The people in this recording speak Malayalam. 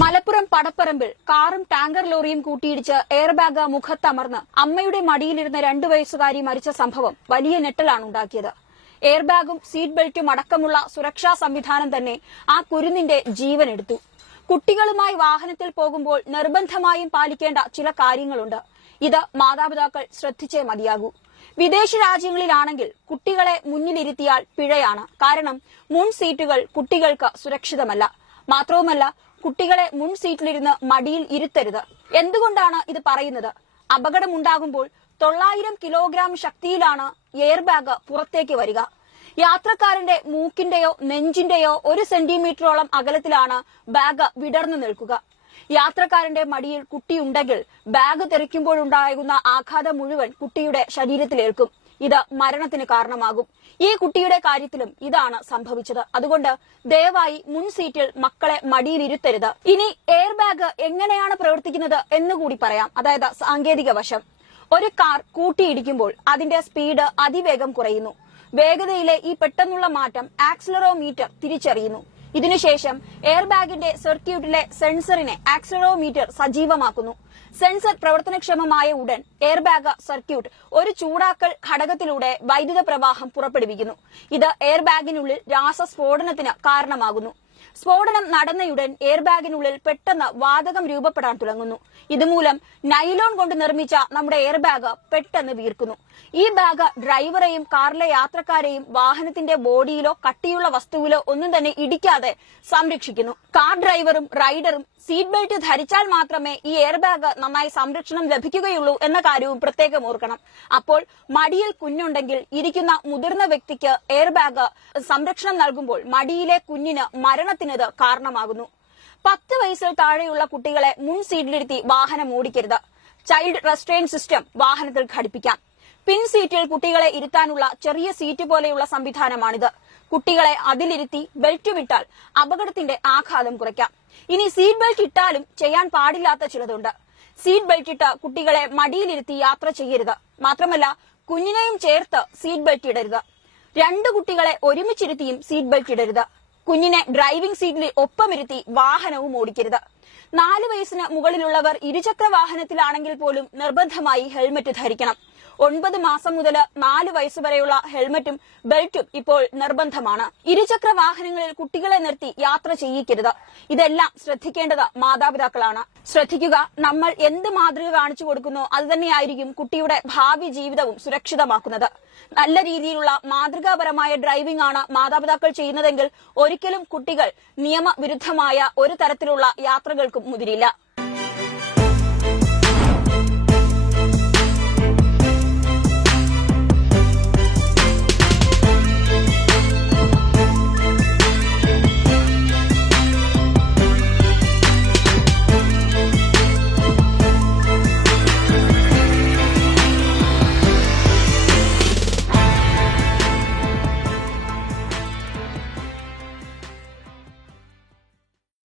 മലപ്പുറം പടപ്പറമ്പിൽ കാറും ടാങ്കർ ലോറിയും കൂട്ടിയിടിച്ച് എയർബാഗ് മുഖത്തമർന്ന് അമ്മയുടെ മടിയിലിരുന്ന 2 വയസ്സുകാരി മരിച്ച സംഭവം വലിയ ഞെട്ടലാണുണ്ടാക്കിയത്. എയർബാഗും സീറ്റ് ബെൽറ്റും അടക്കമുള്ള സുരക്ഷാ സംവിധാനം തന്നെ ആ കുരുന്നിന്റെ ജീവനെടുത്തു. കുട്ടികളുമായി വാഹനത്തിൽ പോകുമ്പോൾ നിർബന്ധമായും പാലിക്കേണ്ട ചില കാര്യങ്ങളുണ്ട്. ഇത് മാതാപിതാക്കൾ ശ്രദ്ധിച്ചേ മതിയാകൂ. വിദേശ രാജ്യങ്ങളിലാണെങ്കിൽ കുട്ടികളെ മുന്നിലിരുത്തിയാൽ പിഴയാണ്. കാരണം മുൻ സീറ്റുകൾ കുട്ടികൾക്ക് സുരക്ഷിതമല്ല. മാത്രവുമല്ല, കുട്ടികളെ മുൻ സീറ്റിലിരുന്ന് മടിയിൽ ഇരുത്തരുത്. എന്തുകൊണ്ടാണ് ഇത് പറയുന്നത്? അപകടമുണ്ടാകുമ്പോൾ 900 കിലോഗ്രാം ശക്തിയിലാണ് എയർബാഗ് പുറത്തേക്ക് വരിക. യാത്രക്കാരന്റെ മൂക്കിന്റെയോ നെഞ്ചിന്റെയോ 1 സെന്റിമീറ്ററോളം അകലത്തിലാണ് ബാഗ് വിടർന്നു നിൽക്കുക. യാത്രക്കാരന്റെ മടിയിൽ കുട്ടിയുണ്ടെങ്കിൽ ബാഗ് തെറിക്കുമ്പോഴുണ്ടാകുന്ന ആഘാതം മുഴുവൻ കുട്ടിയുടെ ശരീരത്തിലേൽക്കും. ഇത് മരണത്തിന് കാരണമാകും. ഈ കുട്ടിയുടെ കാര്യത്തിലും ഇതാണ് സംഭവിച്ചത്. അതുകൊണ്ട് ദയവായി മുൻ സീറ്റിൽ മക്കളെ മടിയിലിരുത്തരുത്. ഇനി എയർബാഗ് എങ്ങനെയാണ് പ്രവർത്തിക്കുന്നത് എന്നുകൂടി പറയാം. അതായത് സാങ്കേതിക വശം. ഒരു കാർ കൂട്ടിയിടിക്കുമ്പോൾ അതിന്റെ സ്പീഡ് അതിവേഗം കുറയുന്നു. വേഗതയിലെ ഈ പെട്ടെന്നുള്ള മാറ്റം ആക്സിലറോമീറ്റർ തിരിച്ചറിയുന്നു. ഇതിനുശേഷം എയർബാഗിന്റെ സർക്യൂട്ടിലെ സെൻസറിനെ ആക്സിലറോമീറ്റർ സജീവമാക്കുന്നു. സെൻസർ പ്രവർത്തനക്ഷമമായ ഉടൻ എയർബാഗ് സർക്യൂട്ട് ഒരു ചൂടാക്കൽ ഘടകത്തിലൂടെ വൈദ്യുത പ്രവാഹം പുറപ്പെടുവിക്കുന്നു. ഇത് എയർബാഗിനുള്ളിൽ രാസസ്ഫോടനത്തിന് കാരണമാകുന്നു. സ്ഫോടനം നടന്നയുടൻ എയർബാഗിനുള്ളിൽ പെട്ടെന്ന് വാതകം രൂപപ്പെടാൻ തുടങ്ങുന്നു. ഇതുമൂലം നൈലോൺ കൊണ്ട് നിർമ്മിച്ച നമ്മുടെ എയർബാഗ് പെട്ടെന്ന് വീർക്കുന്നു. ഈ ബാഗ് ഡ്രൈവറെയും കാറിലെ യാത്രക്കാരെയും വാഹനത്തിന്റെ ബോഡിയിലോ കട്ടിയുള്ള വസ്തുവിലോ ഒന്നും തന്നെ ഇടിക്കാതെ സംരക്ഷിക്കുന്നു. കാർ ഡ്രൈവറും റൈഡറും സീറ്റ് ബെൽറ്റ് ധരിച്ചാൽ മാത്രമേ ഈ എയർബാഗ് നന്നായി സംരക്ഷണം ലഭിക്കുകയുള്ളൂ എന്ന കാര്യവും പ്രത്യേകം ഓർക്കണം. അപ്പോൾ മടിയിൽ കുഞ്ഞുണ്ടെങ്കിൽ ഇരിക്കുന്ന മുതിർന്ന വ്യക്തിക്ക് എയർബാഗ് സംരക്ഷണം നൽകുമ്പോൾ മടിയിലെ കുഞ്ഞിന് മരണത്തിനത് കാരണമാകുന്നു. 10 വയസ്സിൽ താഴെയുള്ള കുട്ടികളെ മുൻ സീറ്റിലിരുത്തി വാഹനം ഓടിക്കരുത്. ചൈൽഡ് റെസ്ട്രെയിൻ സിസ്റ്റം വാഹനത്തിൽ ഘടിപ്പിക്കാം. പിൻ സീറ്റിൽ കുട്ടികളെ ഇരുത്താനുള്ള ചെറിയ സീറ്റ് പോലെയുള്ള സംവിധാനമാണിത്. കുട്ടികളെ അതിലിരുത്തി ബെൽറ്റ് വിട്ടാൽ അപകടത്തിന്റെ ആഘാതം കുറയ്ക്കാം. ഇനി സീറ്റ് ബെൽറ്റ് ഇട്ടാലും ചെയ്യാൻ പാടില്ലാത്ത ചിലതുണ്ട്. സീറ്റ് ബെൽറ്റ് ഇട്ട് കുട്ടികളെ മടിയിലിരുത്തി യാത്ര ചെയ്യരുത്. മാത്രമല്ല, കുഞ്ഞിനെയും ചേർത്ത് സീറ്റ് ബെൽറ്റ് ഇടരുത്. 2 കുട്ടികളെ ഒരുമിച്ചിരുത്തിയും സീറ്റ് ബെൽറ്റ് ഇടരുത്. കുഞ്ഞിനെ ഡ്രൈവിംഗ് സീറ്റിൽ ഒപ്പമിരുത്തി വാഹനവും ഓടിക്കരുത്. 4 വയസ്സിന് മുകളിലുള്ളവർ ഇരുചക്ര വാഹനത്തിലാണെങ്കിൽ പോലും നിർബന്ധമായി ഹെൽമറ്റ് ധരിക്കണം. 9 മാസം മുതൽ 4 വയസ്സുവരെയുള്ള ഹെൽമറ്റും ബെൽറ്റും ഇപ്പോൾ നിർബന്ധമാണ്. ഇരുചക്ര വാഹനങ്ങളിൽ കുട്ടികളെ നിർത്തി യാത്ര ചെയ്യിക്കരുത്. ഇതെല്ലാം ശ്രദ്ധിക്കേണ്ടത് മാതാപിതാക്കളാണ്. ശ്രദ്ധിക്കുക, നമ്മൾ എന്ത് മാതൃക കാണിച്ചു കൊടുക്കുന്നോ അതുതന്നെയായിരിക്കും കുട്ടിയുടെ ഭാവി ജീവിതവും സുരക്ഷിതമാക്കുന്നത്. നല്ല രീതിയിലുള്ള മാതൃകാപരമായ ഡ്രൈവിംഗ് ആണ് മാതാപിതാക്കൾ ചെയ്യുന്നതെങ്കിൽ ഒരിക്കലും കുട്ടികൾ നിയമവിരുദ്ധമായ ഒരു തരത്തിലുള്ള യാത്രകൾക്കും മുതിരില്ല.